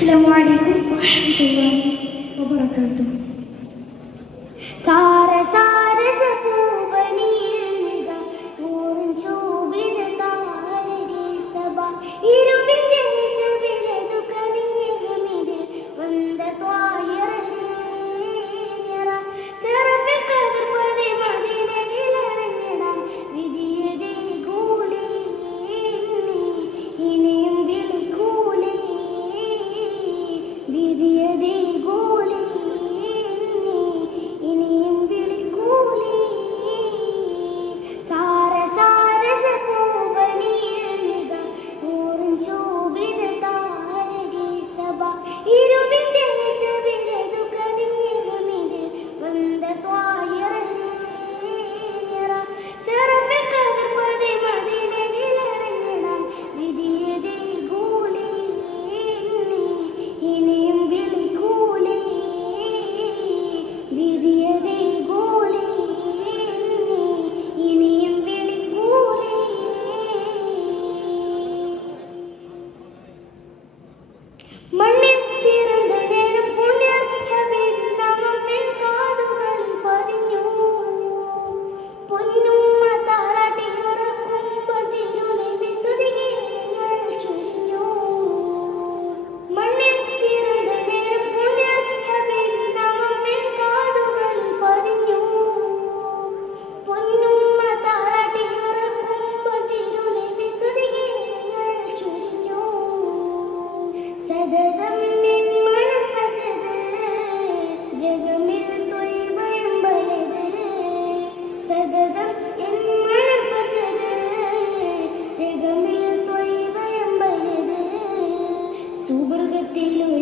അസ്സലാമു അലൈക്കും വറഹ്മത്തുള്ളാഹി വബറകാതുഹു. സാര സാര സപൂവനിൽനിക നൂറുൻ ശോഭിത താരകേ സബ ഇരുവിന്റെ സബിലതു കനിഞ്ഞ ഹമിദിൽ വന്ദ ത്വാഹിറേ നിറ ശറഫിൽ ഖദർ പദി മദീനയിൽ അണഞ്ഞടാൻ വിധിയതേ കൂലി ഇനിയും വിളിക്കൂലി വിധിയതേ കൂലി ഇനിയും വിളിക്കൂലി സാര സാര സപൂവനിൽനിക നൂറുൻ ശോഭിത താരകേ സബ ഇരുവിന്റെ സബിലതു കനിഞ്ഞ ഹമിദിൽ വന്ദ ത്വാഹിറേ നിറ ശറഫിൽ ഖദർ പദി മദീനയിൽ അണഞ്ഞടാൻ വിധിയതേ കൂലി ഇനിയും വിളിക്കൂലി വിധിയതേ കൂലി ഇനിയും വിളിക്കൂലി. മണ്ണിൽ പിറന്ന നേരം പുണ്യർ ഹബീബ് നാമം എൻ കാതുകളിൽ പതിഞ്ഞു. പൊന്നുമ്മ താരാട്ടി ഉറക്കുമ്പോൾ തിരുനബി സ്തുതിഗീതങ്ങൾ ചൊരിഞ്ഞു. മണ്ണിൽ പിറന്ന നേരം പുണ്യർ ഹബീബ് നാമം എൻ കാതുകളിൽ പതിഞ്ഞു. പൊന്നുമ്മ താരാട്ടി ഉറക്കുമ്പോൾ തിരുനബി സ്തുതിഗീതങ്ങൾ ചൊരിഞ്ഞു. സതതം എൻ മനം ഫസദ് ജഗമിൽ ത്വയ്ബയും ബലദ്. സതതം എൻ മനം ഫസദ് ജഗമിൽ ത്വയ്ബയും ബലദ്. സുവർഗത്തിലൊരു